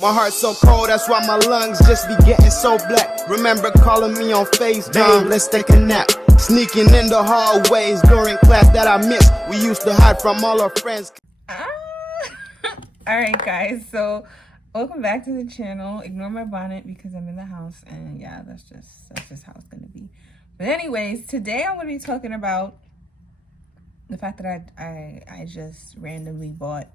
My heart's so cold, that's why my lungs just be getting so black. Remember calling me on FaceTime, let's take a nap. Sneaking in the hallways during class that I missed. We used to hide from all our friends. Alright guys, so welcome back to the channel. Ignore my bonnet because I'm in the house, and yeah, that's just how it's gonna be. But anyways, today I'm gonna be talking about the fact that I just randomly bought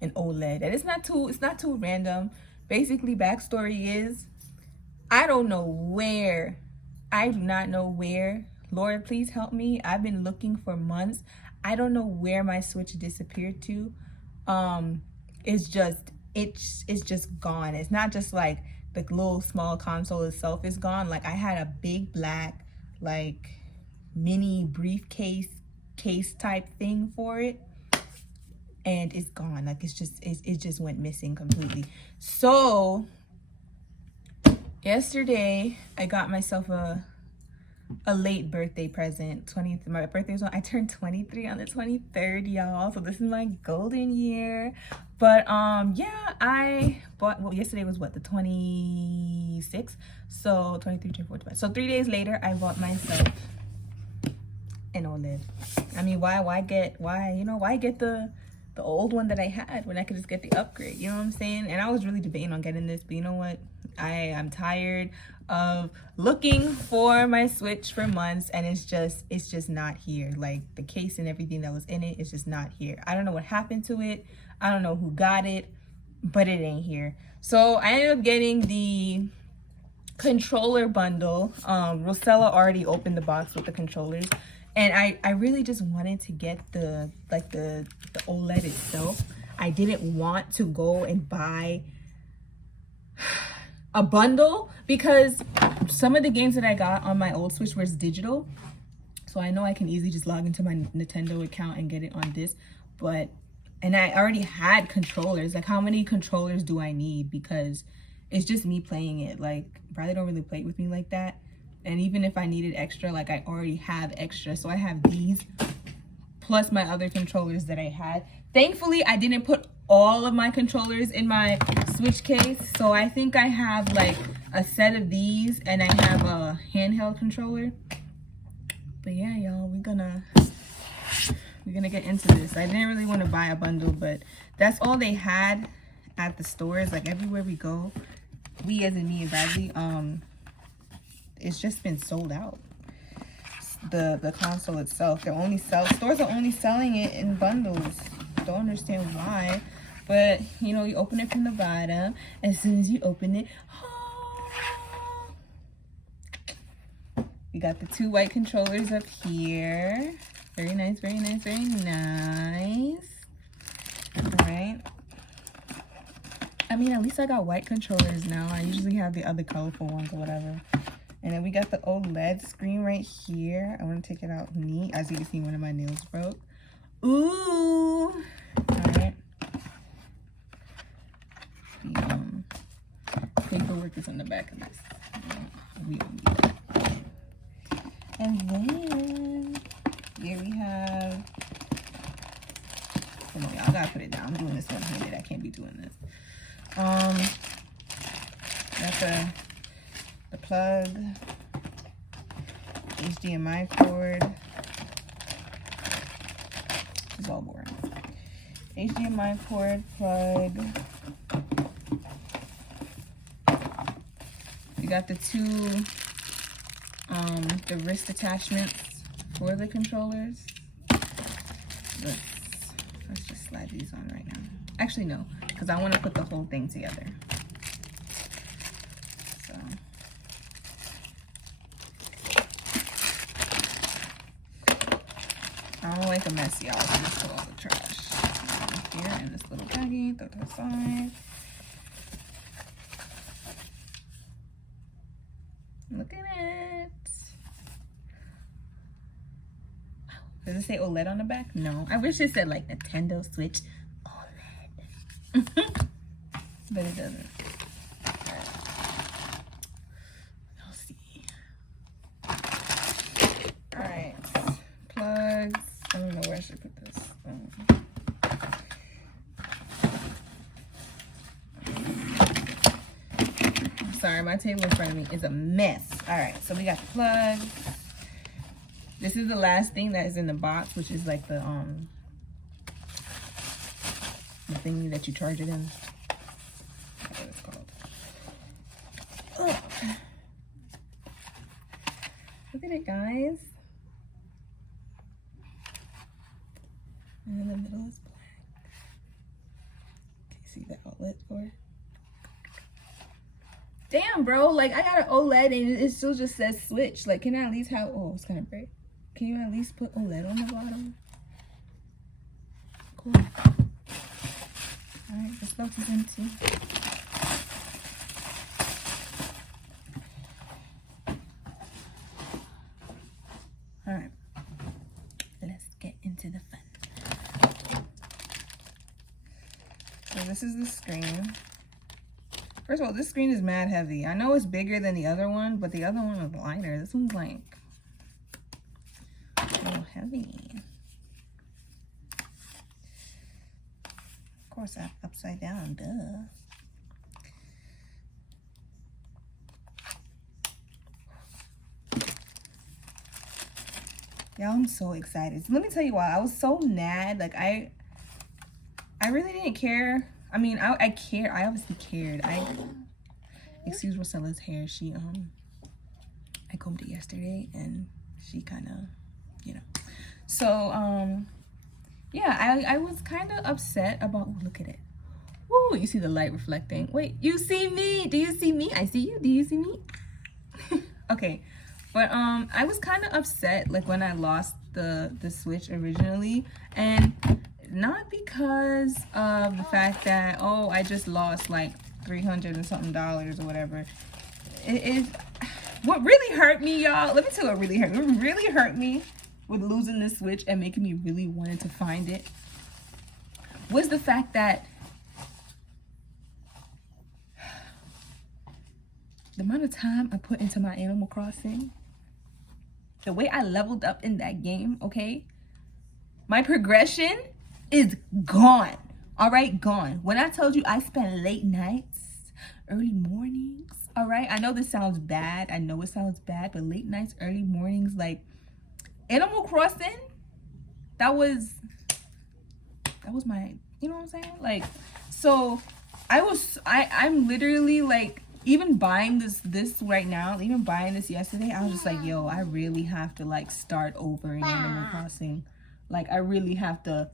an OLED, and it's not too random. Basically, backstory is I don't know where. I do not know where. Lord, please help me. I've been looking for months. I don't know where my Switch disappeared to. It's just gone. It's not just like the little small console itself is gone. Like, I had a big black like mini briefcase case type thing for it, and it's gone. Like, it just went missing completely. So yesterday I got myself a late birthday present. My birthday was I turned 23 on the 23rd, y'all. So this is my golden year. But yeah, I bought, well, yesterday was what, the 26th? So 23, 24, 25. So 3 days later I bought myself an OLED. I mean, why get the old one that I had when I could just get the upgrade? You know what I'm saying? And I was really debating on getting this, but you know what? I'm tired of looking for my Switch for months, and it's just not here. Like, the case and everything that was in it is just not here. I don't know what happened to it. I don't know who got it, but it ain't here. So I ended up getting the controller bundle. Rosella already opened the box with the controllers, and I really just wanted to get the OLED itself. I didn't want to go and buy a bundle because some of the games that I got on my old Switch was digital, so I know I can easily just log into my Nintendo account and get it on this. And I already had controllers. Like, how many controllers do I need? Because it's just me playing it. Like, Bradley don't really play with me like that. And even if I needed extra, like, I already have extra. So I have these plus my other controllers that I had. Thankfully, I didn't put all of my controllers in my Switch case. So I think I have like a set of these, and I have a handheld controller. But yeah, y'all, we're gonna get into this. I didn't really want to buy a bundle, but that's all they had at the stores. Like, everywhere we go, we as in me and Bradley, it's just been sold out. The console itself, stores are only selling it in bundles. Don't understand why, but you know, you open it from the bottom. As soon as you open it, we got the two white controllers up here. Very nice, very nice, very nice. All right. I mean, at least I got white controllers now. I usually have the other colorful ones or whatever. And then we got the OLED screen right here. I want to take it out neat. As you can see, one of my nails broke. Ooh. All right. The paperwork is on the back of this. We don't need that. And then here we have. Come on, y'all. I gotta put it down. I'm doing this one-handed. I can't be doing this. Got the plug, HDMI cord. This is all boring. HDMI cord, plug. We got the two the wrist attachments for the controllers. Let's just slide these on right now. Actually, no, because I want to put the whole thing together. So I don't like a mess, y'all. So just put all the trash here in this little baggie. Throw that aside. Look at it. Does it say OLED on the back? No. I wish it said like Nintendo Switch OLED. But it doesn't. Alright. I'll see. Alright. Plugs. I don't know where I should put this. Sorry, my table in front of me is a mess. All right, so we got the plug. This is the last thing that is in the box, which is like the thingy that you charge it in. I don't know what it's called. Ugh. Look at it, guys. And in the middle is black. Can you see the outlet for it? Damn, bro. Like, I got an OLED and it still just says switch. Like, can I at least have... Oh, it's kind of bright. Can you at least put OLED on the bottom? Cool. Alright, this box is empty. Alright. Let's get into the fun. So this is the screen. First of all, this screen is mad heavy. I know it's bigger than the other one, but the other one was lighter. This one's like a little heavy. Of course, upside down, duh. Y'all, I'm so excited. Let me tell you why. I was so mad. Like, I really didn't care. I mean, I cared. I obviously cared. Excuse Rosella's hair. She, I combed it yesterday and she kind of, you know. So, yeah, I was kind of upset about, oh, look at it. Woo, you see the light reflecting. Wait, you see me? Do you see me? I see you. Do you see me? Okay. But, I was kind of upset, like, when I lost the Switch originally. And not because of the fact that, oh, I just lost like $300 and something or whatever. It is what really hurt me, y'all. Let me tell you what really hurt me. What really hurt me with losing this Switch and making me really wanted to find it was the fact that the amount of time I put into my Animal Crossing, the way I leveled up in that game, okay? My progression is gone. All right, gone. When I told you I spent late nights, early mornings, all right? I know this sounds bad. I know it sounds bad, but late nights, early mornings, like Animal Crossing, that was my, you know what I'm saying? Like, so I'm literally like, even buying this right now, even buying this yesterday, I was just like, yo, I really have to like start over in Animal Crossing. Like, I really have to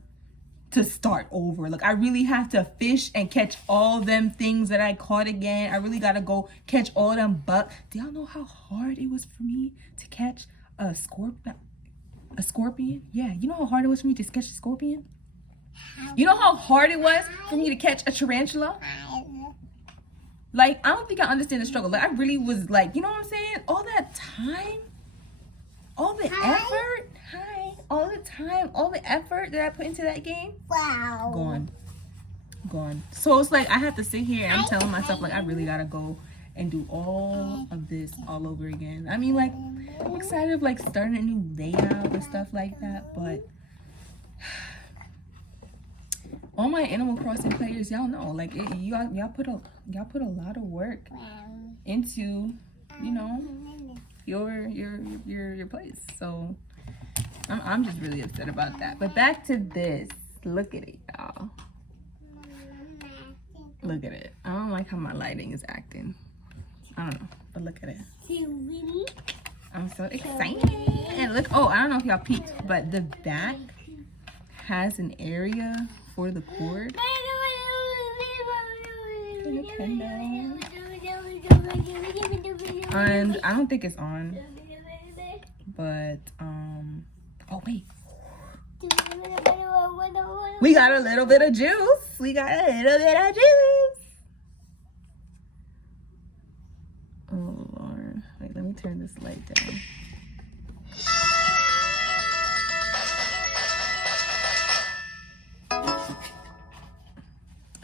start over. Like, I really have to fish and catch all them things that I caught again. I really gotta go catch all them bugs. Do y'all know how hard it was for me to catch a scorpion? Yeah, you know how hard it was for me to catch a scorpion? You know how hard it was for me to catch a tarantula? Like, I don't think I understand the struggle. Like, I really was like, you know what I'm saying? All that time, all the effort, all the time, all the effort that I put into that game, wow, gone. So it's like I have to sit here and I'm telling myself, like, I really gotta go and do all of this all over again. I mean, like, I'm excited of like starting a new layout and stuff like that, but all my Animal Crossing players, y'all know, like, y'all put a lot of work into, you know, your place. So I'm just really upset about that. But back to this. Look at it, y'all. Look at it. I don't like how my lighting is acting. I don't know, but look at it. I'm so excited. And look, oh, I don't know if y'all peeped, but the back has an area for the cord. And I don't think it's on, but oh wait, we got a little bit of juice. Oh Lord, wait, let me turn this light down.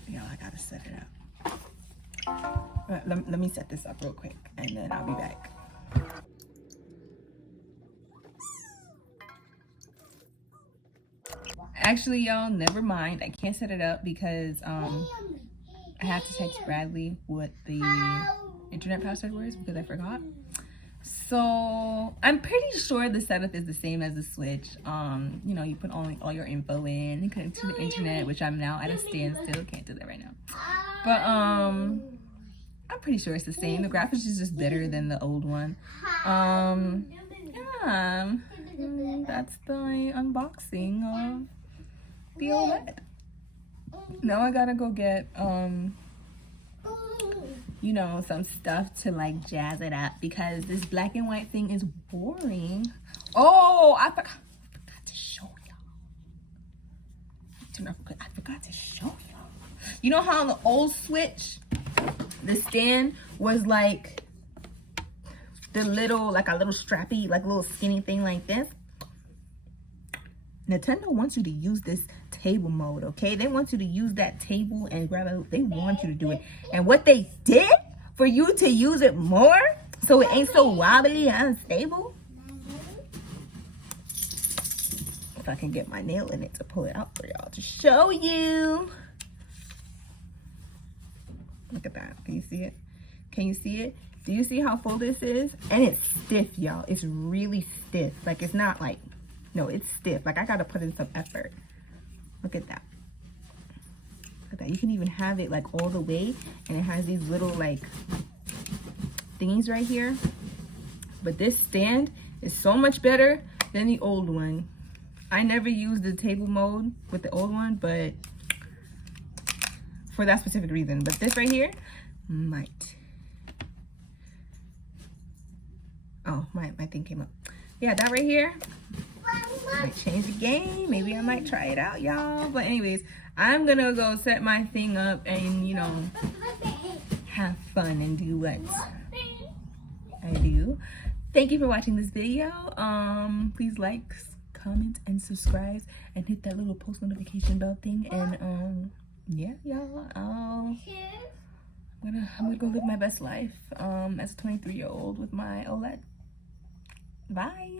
Y'all, I gotta set it up. Let me set this up real quick and then I'll be back. Actually, y'all, never mind. I can't set it up because I had to text Bradley what the internet password was because I forgot. So I'm pretty sure the setup is the same as the Switch. You know, you put all your info in and connect to the internet, which I'm now at a standstill. Can't do that right now. But I'm pretty sure it's the same. The graphics is just better than the old one. Yeah, that's the unboxing of the OLED. Now I gotta go get you know, some stuff to like jazz it up because this black and white thing is boring. Oh, I forgot to show y'all. I forgot to show y'all. You know how on the old Switch, the stand was like the little, like a little strappy, like a little skinny thing like this? Nintendo wants you to use this table mode, okay? They want you to use that table and grab it. They want you to do it. And what they did for you to use it more, so it ain't so wobbly and unstable. If I can get my nail in it to pull it out for y'all to show you. Look at that. Can you see it? Can you see it? Do you see how full this is? And it's stiff, y'all. It's really stiff. Like, it's not like, no, it's stiff. Like, I gotta put in some effort. Look at that. Look at that. You can even have it like all the way, and it has these little like thingies right here. But this stand is so much better than the old one. I never used the table mode with the old one, but for that specific reason. But this right here might. Oh, my thing came up. Yeah, that right here might change the game. Maybe I might try it out, y'all. But anyways, I'm gonna go set my thing up and, you know, have fun and do what I do. Thank you for watching this video. Please like, comment, and subscribe, and hit that little post notification bell thing. And yeah, y'all, I'm gonna go live my best life as a 23-year-old with my OLED. Bye.